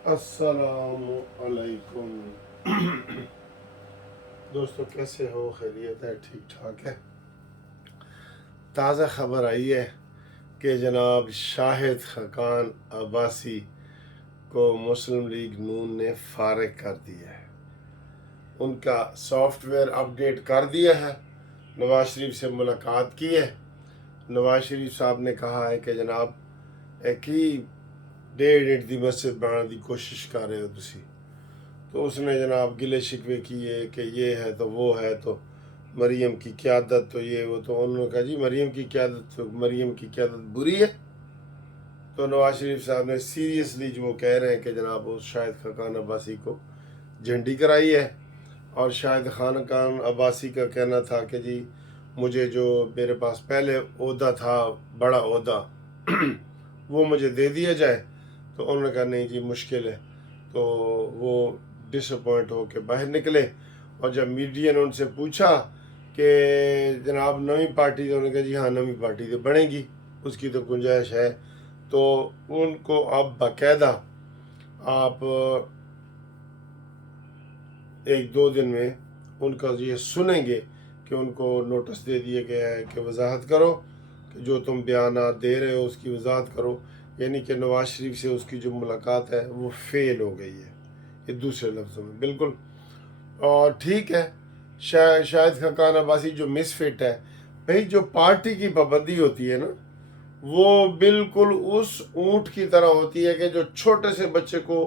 अस्सलाम वालेकुम। दोस्तों, कैसे हो? खैरियत है? ठीक ठाक है। ताज़ा खबर आई है कि जनाब शाहिद खकान अब्बासी को मुस्लिम लीग नून ने फारिग कर दिया है। उनका सॉफ्टवेयर अपडेट कर दिया है। नवाज शरीफ से मुलाकात की है। नवाज शरीफ साहब ने कहा है कि जनाब एक ही 1.5 दी मस्जिद बनाने की कोशिश कर रहे हो तुसी। तो उसने जनाब गिले शिकवे किए कि ये है तो वो है, तो मरियम की क़यादत तो ये वो। तो उन्होंने कहा जी मरियम की क़यादत बुरी है। तो नवाज शरीफ साहब ने सीरियसली जो वो कह रहे हैं कि जनाब वो शाहिद खान अब्बासी को झंडी कराई है। और शाहिद खान अब्बासी का कहना था कि जी मुझे जो मेरे पास पहले ओहदा था, बड़ा ओहदा वो मुझे दे दिया जाए। तो उन्होंने कहा नहीं जी मुश्किल है। तो वो डिसअपॉइंट हो के बाहर निकले। और जब मीडिया ने उनसे पूछा कि जनाब नवी पार्टी, तो उन्होंने कहा जी हाँ नवी पार्टी तो बनेगी, उसकी तो गुंजाइश है। तो उनको अब बाकायदा आप 1-2 दिन में उनका ये सुनेंगे कि उनको नोटिस दे दिया गया है कि वजाहत करो कि जो तुम बयानात दे रहे हो उसकी वजाहत करो। यानी कि नवाज शरीफ से उसकी जो मुलाकात है वो फेल हो गई है, ये दूसरे लफ्ज़ों में बिल्कुल। और ठीक है, शाहिद खकान अब्बासी जो मिसफिट है, भाई जो पार्टी की पाबंदी होती है ना, वो बिल्कुल उस ऊँट की तरह होती है कि जो छोटे से बच्चे को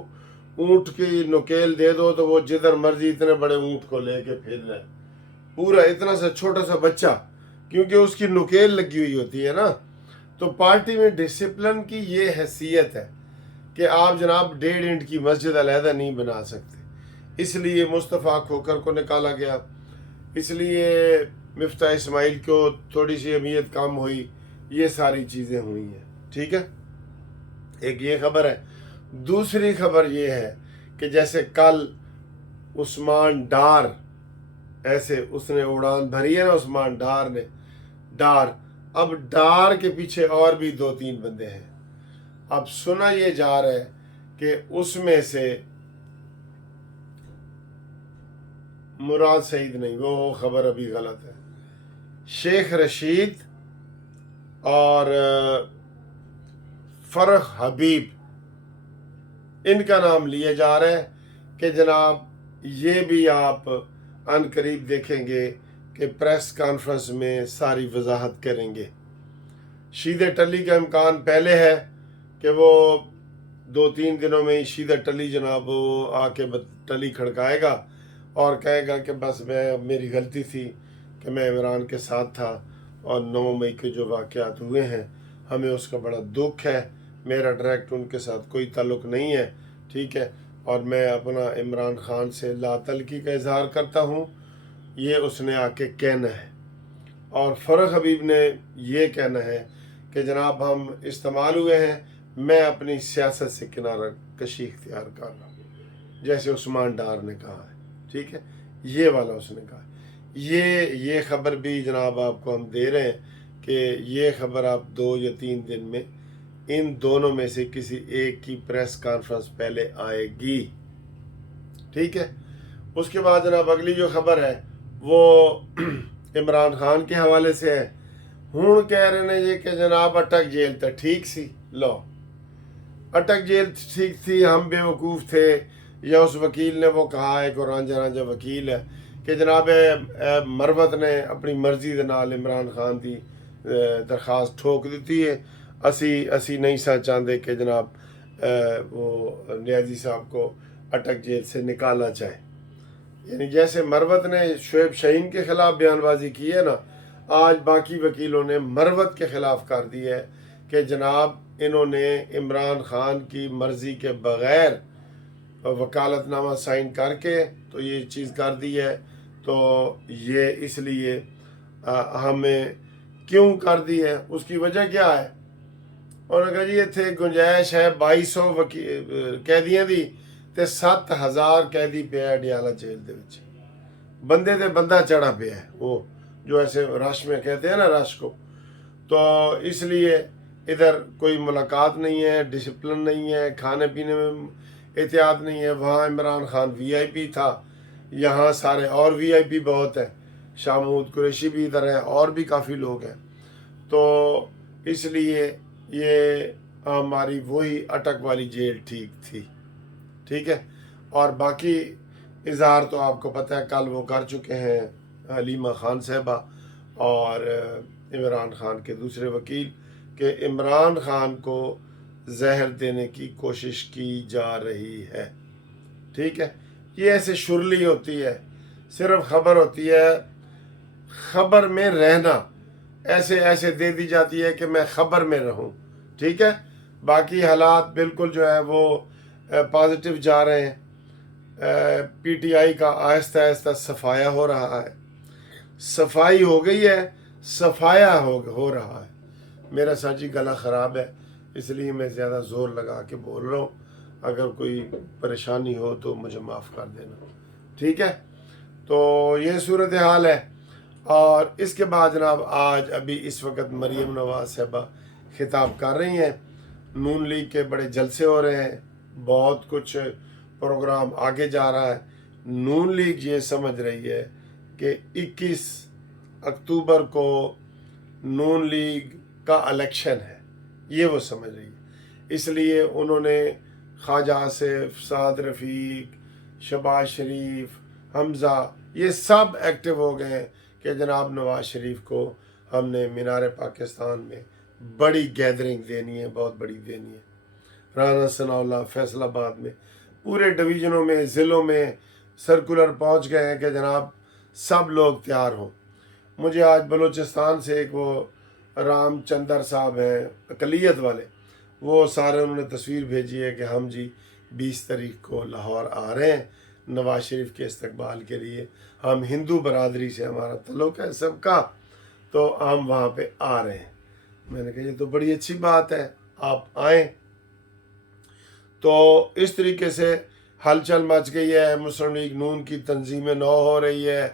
ऊँट की नुकेल दे दो तो वो जिधर मर्जी इतने बड़े ऊँट को लेके फिर रहा है। पूरा इतना सा छोटा सा बच्चा, क्योंकि उसकी नुकेल लगी हुई होती है ना। तो पार्टी में डिसिप्लिन की ये हैसियत है कि आप जनाब 1.5 इंच की मस्जिद अलहदा नहीं बना सकते। इसलिए मुस्तफ़ा खोखर को निकाला गया, इसलिए मिफ्ता इस्माइल को थोड़ी सी अहमियत कम हुई, ये सारी चीज़ें हुई हैं। ठीक है, एक ये खबर है। दूसरी खबर ये है कि जैसे कल उस्मान डार, ऐसे उसने उड़ान भरी है ना उस्मान डार ने, डार, अब डार के पीछे और भी 2-3 बंदे हैं। अब सुना ये जा रहा है कि उसमें से मुराद सईद नहीं, वो खबर अभी गलत है, शेख रशीद और फरह हबीब, इनका नाम लिए जा रहा है कि जनाब ये भी आप अनकरीब देखेंगे कि प्रेस कॉन्फ्रेंस में सारी वजाहत करेंगे। शीदे टली का इम्कान पहले है कि वो 2-3 दिनों में ही शीदे टली जनाब वो आके टली खड़काएगा और कहेगा कि बस मेरी गलती थी कि मैं इमरान के साथ था और 9 मई के जो वाक़यात हुए हैं हमें उसका बड़ा दुख है। मेरा डायरेक्ट उनके साथ कोई ताल्लुक़ नहीं है, ठीक है, और मैं अपना इमरान खान से लातल्की का इजहार करता हूँ, ये उसने आके कहना है। और फ़रह हबीब ने ये कहना है कि जनाब हम इस्तेमाल हुए हैं, मैं अपनी सियासत से किनारा कशी इख्तियार कर रहा हूँ, जैसे उस्मान डार ने कहा है। ठीक है, ये वाला उसने कहा। ये खबर भी जनाब आपको हम दे रहे हैं कि ये खबर आप 2 या 3 दिन में इन दोनों में से किसी एक की प्रेस कॉन्फ्रेंस पहले आएगी। ठीक है, उसके बाद जनाब अगली जो खबर है वो इमरान खान के हवाले से है। हूँ कह रहे ने ये कि जनाब अटक जेल तो ठीक सी, लो अटक जेल ठीक थी, हम बेवकूफ़ थे, या उस वकील ने वो कहा है कि रांझा रांझा वकील है कि जनाब मरवत ने अपनी मर्जी के नाल इमरान खान की दरखास्त ठोक दी है। असी नहीं सा चाहते कि जनाब वो न्याजी साहब को अटक जेल से निकाला जाए। यानी जैसे मरवत ने शुएब शहीन के खिलाफ बयानबाजी की है ना, आज बाकी वकीलों ने मरवत के खिलाफ कर दी है कि जनाब इन्होंने इमरान खान की मर्ज़ी के बग़ैर वकालतनामा साइन करके तो ये चीज़ कर दी है। तो ये इसलिए हमें क्यों कर दी है, उसकी वजह क्या है? उन्होंने कहा जी इतने गुंजाइश है 2200 कैदियों की, तो 7000 कैदी पे अडियाला जेल दे विच, बंदे ते बंदा चढ़ा पिया है, वो जो ऐसे रश में कहते हैं ना रश को। तो इसलिए इधर कोई मुलाकात नहीं है, डिसिप्लिन नहीं है, खाने पीने में एहतियात नहीं है। वहाँ इमरान खान VIP था, यहाँ सारे और VIP बहुत हैं, शाह महमूद कुरैशी भी इधर हैं और भी काफ़ी लोग हैं। तो इसलिए ये हमारी वही अटक वाली जेल ठीक थी, ठीक है। और बाकी इजहार तो आपको पता है कल वो कर चुके हैं हलीमा खान साहबा और इमरान खान के दूसरे वकील कि इमरान खान को जहर देने की कोशिश की जा रही है, ठीक है। ये ऐसे शुरली होती है, सिर्फ खबर होती है, खबर में रहना ऐसे ऐसे दे दी जाती है कि मैं खबर में रहूं, ठीक है। बाकी हालात बिल्कुल जो है वो पॉजिटिव जा रहे हैं। PTI का आहिस्ता आहिस्ता सफाया हो रहा है, सफाई हो गई है, सफाया हो रहा है। मेरा साजी गला ख़राब है इसलिए मैं ज़्यादा ज़ोर लगा के बोल रहा हूँ, अगर कोई परेशानी हो तो मुझे माफ़ कर देना, ठीक है। तो ये सूरत हाल है। और इसके बाद जनाब आज अभी इस वक्त मरीम नवाज साहबा खिताब कर रही हैं, नून लीग के बड़े जलसे हो रहे हैं, बहुत कुछ प्रोग्राम आगे जा रहा है। नून लीग ये समझ रही है कि 21 अक्टूबर को नून लीग का इलेक्शन है, ये वो समझ रही है। इसलिए उन्होंने ख्वाजा आसिफ, साद रफ़ीक, शहबाज शरीफ, हमज़ा ये सब एक्टिव हो गए हैं कि जनाब नवाज शरीफ को हमने मीनार पाकिस्तान में बड़ी गैदरिंग देनी है, बहुत बड़ी देनी है। राना सनाउल्लाह फैसलाबाद में पूरे डिवीज़नों में, ज़िलों में सर्कुलर पहुंच गए हैं कि जनाब सब लोग तैयार हों। मुझे आज बलूचिस्तान से एक वो रामचंदर साहब हैं अकलियत वाले, वो सारे उन्होंने तस्वीर भेजी है कि हम जी 20 तारीख को लाहौर आ रहे हैं नवाज शरीफ के इस्तकबाल के लिए। हम हिंदू बरादरी से हमारा तल्लुक़ है सबका, तो हम वहाँ पे आ रहे हैं। मैंने कहा ये तो बड़ी अच्छी बात है, आप आएँ। तो इस तरीके से हलचल मच गई है, मुस्लिम लीग नून की तंजीमें नौ हो रही है।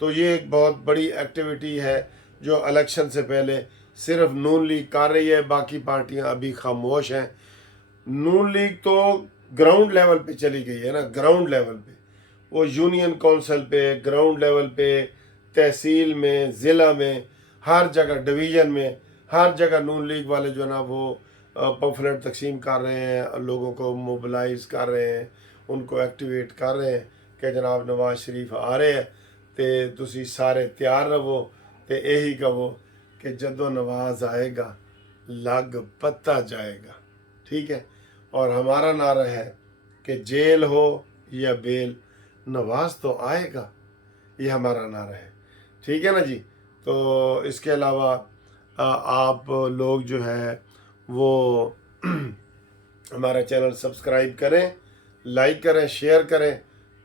तो ये एक बहुत बड़ी एक्टिविटी है जो इलेक्शन से पहले सिर्फ नून लीग कर रही है, बाकी पार्टियां अभी खामोश हैं। नून लीग तो ग्राउंड लेवल पे चली गई है ना, ग्राउंड लेवल पे, वो यूनियन काउंसिल पे, ग्राउंड लेवल पे, तहसील में, ज़िला में, हर जगह डिवीज़न में, हर जगह नून लीग वाले जो है ना वो पम्फलेट तकसीम कर रहे हैं, लोगों को मोबिलाइज कर रहे हैं, उनको एक्टिवेट कर रहे हैं कि जनाब नवाज शरीफ आ रहे हैं तो तुसी सारे तैयार रहो। तो यही कहो कि जदों नवाज आएगा लग पत्ता जाएगा, ठीक है। और हमारा नारा है कि जेल हो या बेल नवाज तो आएगा, ये हमारा नारा है, ठीक है ना जी। तो इसके अलावा आप लोग जो है वो हमारा चैनल सब्सक्राइब करें, लाइक करें, शेयर करें।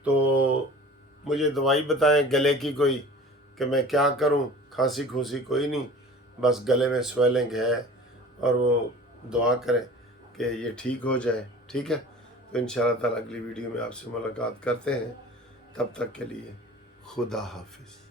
तो मुझे दवाई बताएं गले की कोई कि मैं क्या करूं, खांसी खूंसी कोई नहीं, बस गले में स्वेलिंग है, और वो दुआ करें कि ये ठीक हो जाए, ठीक है। तो इंशाअल्लाह ताला अगली वीडियो में आपसे मुलाकात करते हैं, तब तक के लिए खुदा हाफिज़।